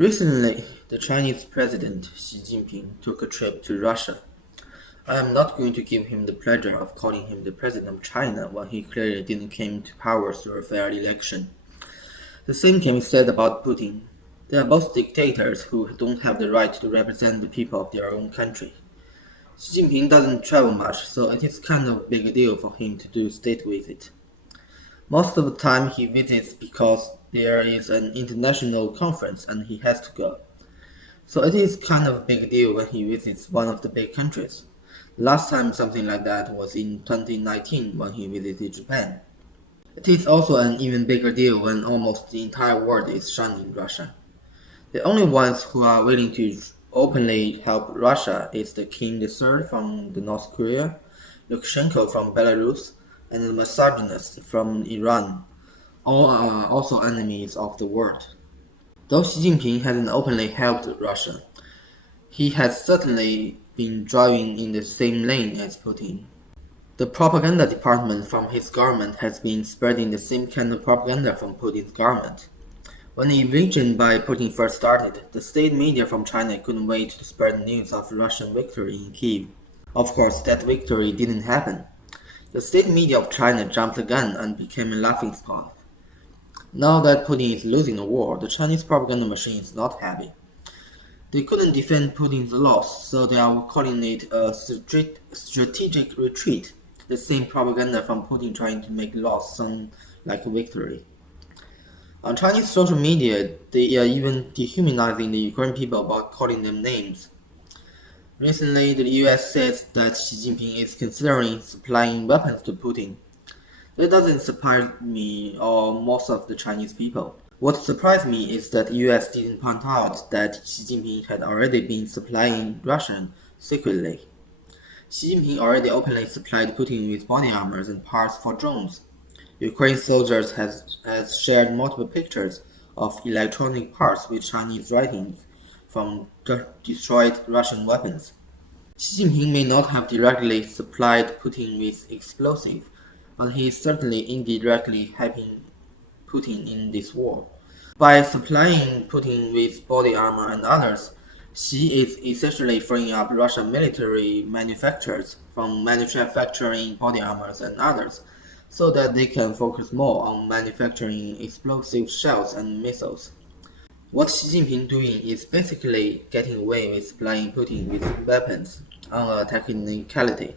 Recently, the Chinese president Xi Jinping took a trip to Russia. I am not going to give him the pleasure of calling him the president of China when he clearly didn't come to power through a fair election. The same can be said about Putin. They are both dictators who don't have the right to represent the people of their own country. Xi Jinping doesn't travel much, so it is kind of a big deal for him to do state visit. Most of the time he visits because there is an international conference and he has to go. So it is kind of a big deal when he visits one of the big countries. Last time something like that was in 2019 when he visited Japan. It is also an even bigger deal when almost the entire world is shunning Russia. The only ones who are willing to openly help Russia is the King III from the North Korea, Lukashenko from Belarus, and the misogynists from Iran. All are also enemies of the world. Though Xi Jinping hasn't openly helped Russia, he has certainly been driving in the same lane as Putin. The propaganda department from his government has been spreading the same kind of propaganda from Putin's government. When the invasion by Putin first started, the state media from China couldn't wait to spread news of Russian victory in Kiev. Of course, that victory didn't happen. The state media of China jumped the gun and became a laughingstock. Now that Putin is losing the war, the Chinese propaganda machine is not happy. They couldn't defend Putin's loss, so they are calling it a strategic retreat, the same propaganda from Putin trying to make loss sound like a victory. On Chinese social media, they are even dehumanizing the Ukrainian people by calling them names. Recently, the US says that Xi Jinping is considering supplying weapons to Putin. That doesn't surprise me or most of the Chinese people. What surprised me is that the US didn't point out that Xi Jinping had already been supplying Russian secretly. Xi Jinping already openly supplied Putin with body armors and parts for drones. Ukraine soldiers has shared multiple pictures of electronic parts with Chinese writings from destroyed Russian weapons. Xi Jinping may not have directly supplied Putin with explosives, but he is certainly indirectly helping Putin in this war. By supplying Putin with body armor and others, Xi is essentially freeing up Russian military manufacturers from manufacturing body armors and others, so that they can focus more on manufacturing explosive shells and missiles. What Xi Jinping doing is basically getting away with supplying Putin with weapons on a technicality.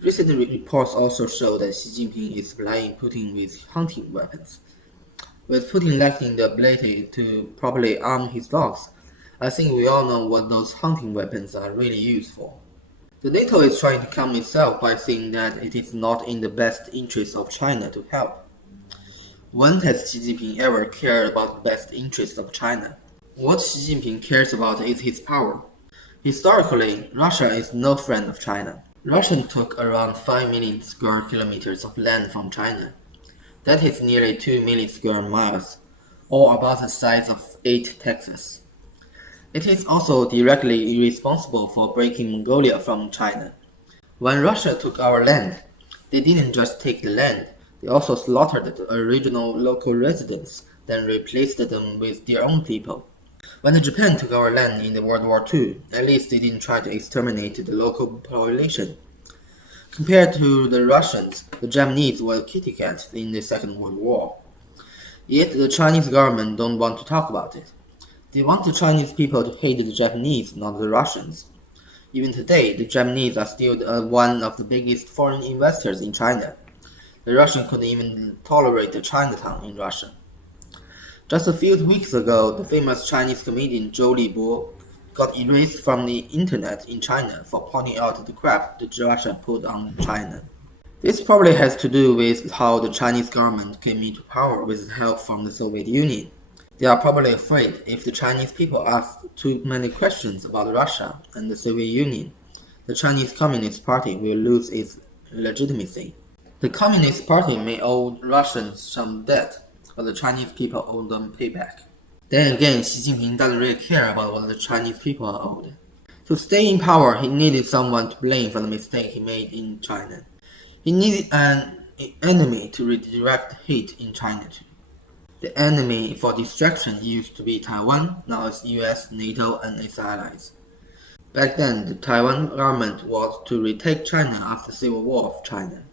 Recent reports also show that Xi Jinping is supplying Putin with hunting weapons. With Putin lacking the ability to properly arm his dogs, I think we all know what those hunting weapons are really used for. The NATO is trying to calm itself by saying that it is not in the best interest of China to help. When has Xi Jinping ever cared about the best interest of China? What Xi Jinping cares about is his power. Historically, Russia is no friend of China. Russia took around 5 million square kilometers of land from China. That is nearly 2 million square miles, or about the size of 8 Texas. It is also directly responsible for breaking Mongolia from China. When Russia took our land, they didn't just take the land, they also slaughtered the original local residents, then replaced them with their own people. When Japan took our land in the World War II, at least they didn't try to exterminate the local population. Compared to the Russians, the Japanese were kitty cats in the Second World War. Yet the Chinese government don't want to talk about it. They want the Chinese people to hate the Japanese, not the Russians. Even today, the Japanese are still one of the biggest foreign investors in China. The Russians couldn't even tolerate the Chinatown in Russia. Just a few weeks ago, the famous Chinese comedian Zhou Libo got erased from the internet in China for pointing out the crap that Russia put on China. This probably has to do with how the Chinese government came into power with help from the Soviet Union. They are probably afraid if the Chinese people ask too many questions about Russia and the Soviet Union, the Chinese Communist Party will lose its legitimacy. The Communist Party may owe Russians some debt, but the Chinese people owe them payback. Then again, Xi Jinping doesn't really care about what the Chinese people are owed. To stay in power, he needed someone to blame for the mistake he made in China. He needed an enemy to redirect hate in China to. The enemy for distraction used to be Taiwan, now it's US, NATO, and its allies. Back then, the Taiwan government was to retake China after the Civil War of China.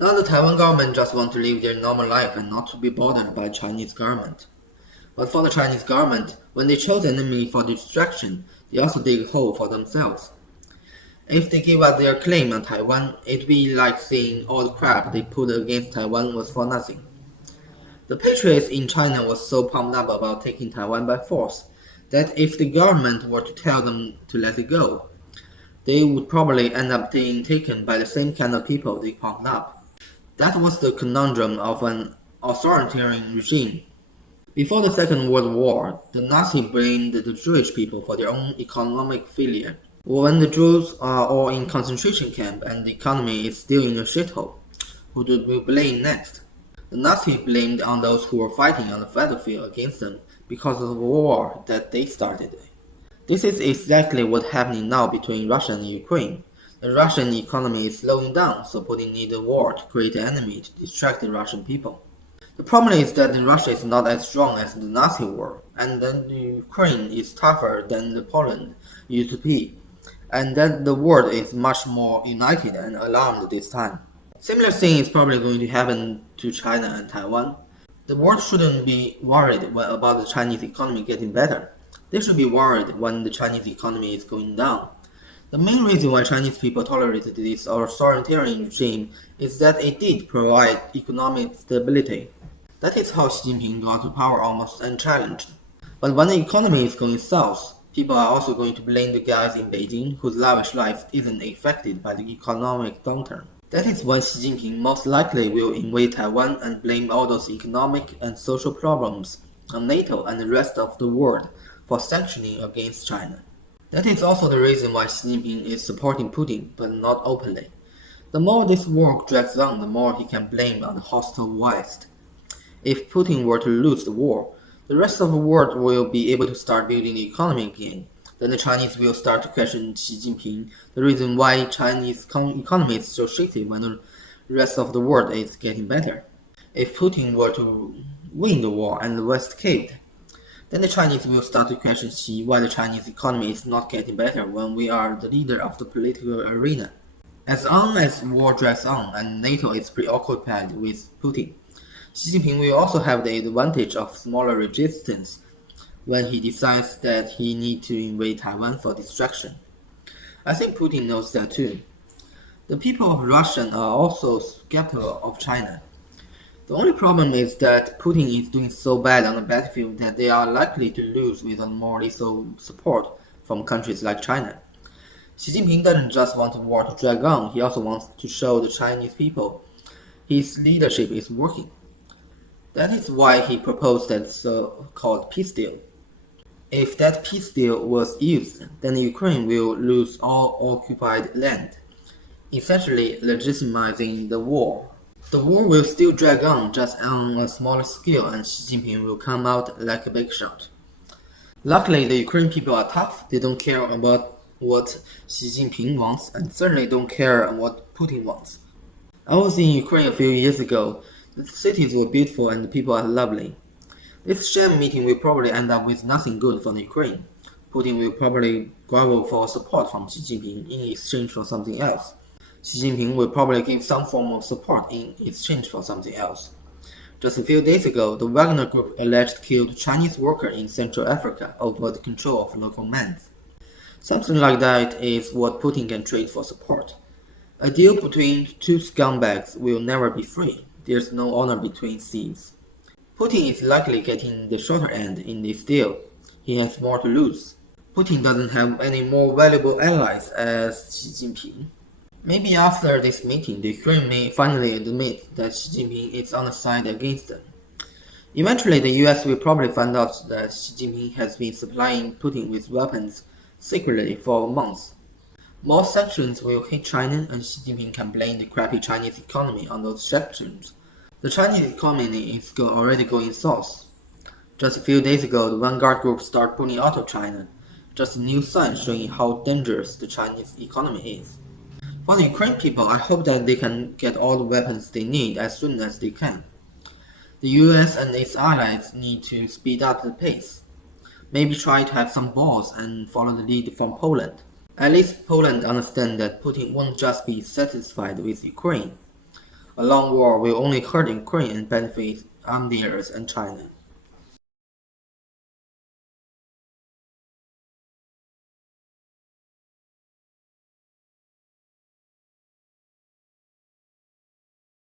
Now the Taiwan government just want to live their normal life and not to be bothered by Chinese government. But for the Chinese government, when they chose an enemy for distraction, they also dig a hole for themselves. If they give up their claim on Taiwan, it'd be like saying all the crap they put against Taiwan was for nothing. The patriots in China was so pumped up about taking Taiwan by force that if the government were to tell them to let it go, they would probably end up being taken by the same kind of people they pumped up. That was the conundrum of an authoritarian regime. Before the Second World War, the Nazis blamed the Jewish people for their own economic failure. When the Jews are all in concentration camp and the economy is still in a shithole, who do we blame next? The Nazis blamed on those who were fighting on the battlefield against them because of the war that they started. This is exactly what's happening now between Russia and Ukraine. The Russian economy is slowing down, so Putin needs a war to create an enemy to distract the Russian people. The problem is that Russia is not as strong as the Nazi war, and then the Ukraine is tougher than the Poland used to be, and that the world is much more united and alarmed this time. Similar thing is probably going to happen to China and Taiwan. The world shouldn't be worried about the Chinese economy getting better. They should be worried when the Chinese economy is going down. The main reason why Chinese people tolerated this authoritarian regime is that it did provide economic stability. That is how Xi Jinping got to power almost unchallenged. But when the economy is going south, people are also going to blame the guys in Beijing whose lavish life isn't affected by the economic downturn. That is why Xi Jinping most likely will invade Taiwan and blame all those economic and social problems on NATO and the rest of the world for sanctioning against China. That is also the reason why Xi Jinping is supporting Putin, but not openly. The more this war drags on, the more he can blame on the hostile West. If Putin were to lose the war, the rest of the world will be able to start building the economy again. Then the Chinese will start to question Xi Jinping, the reason why Chinese economy is so shitty when the rest of the world is getting better. If Putin were to win the war and the West caved, then the Chinese will start to question Xi why the Chinese economy is not getting better when we are the leader of the political arena. As long as war drags on and NATO is preoccupied with Putin, Xi Jinping will also have the advantage of smaller resistance when he decides that he needs to invade Taiwan for distraction. I think Putin knows that too. The people of Russia are also skeptical of China. The only problem is that Putin is doing so bad on the battlefield that they are likely to lose without more lethal support from countries like China. Xi Jinping doesn't just want the war to drag on, he also wants to show the Chinese people his leadership is working. That is why he proposed that so-called peace deal. If that peace deal was used, then Ukraine will lose all occupied land, essentially legitimizing the war. The war will still drag on, just on a smaller scale, and Xi Jinping will come out like a big shot. Luckily, the Ukrainian people are tough. They don't care about what Xi Jinping wants, and certainly don't care what Putin wants. I was in Ukraine a few years ago. The cities were beautiful and the people are lovely. This sham meeting will probably end up with nothing good for the Ukraine. Putin will probably grovel for support from Xi Jinping in exchange for something else. Xi Jinping will probably give some form of support in exchange for something else. Just a few days ago, the Wagner Group alleged killed Chinese worker in Central Africa over the control of local men. Something like that is what Putin can trade for support. A deal between two scumbags will never be free. There's no honor between thieves. Putin is likely getting the shorter end in this deal. He has more to lose. Putin doesn't have any more valuable allies as Xi Jinping. Maybe after this meeting, the Ukraine may finally admit that Xi Jinping is on the side against them. Eventually, the US will probably find out that Xi Jinping has been supplying Putin with weapons secretly for months. More sanctions will hit China, and Xi Jinping can blame the crappy Chinese economy on those sanctions. The Chinese economy is already going south. Just a few days ago, the Vanguard Group started pulling out of China. Just a new sign showing how dangerous the Chinese economy is. For the Ukrainian people, I hope that they can get all the weapons they need as soon as they can. The US and its allies need to speed up the pace. Maybe try to have some balls and follow the lead from Poland. At least Poland understands that Putin won't just be satisfied with Ukraine. A long war will only hurt Ukraine and benefit theirs and China.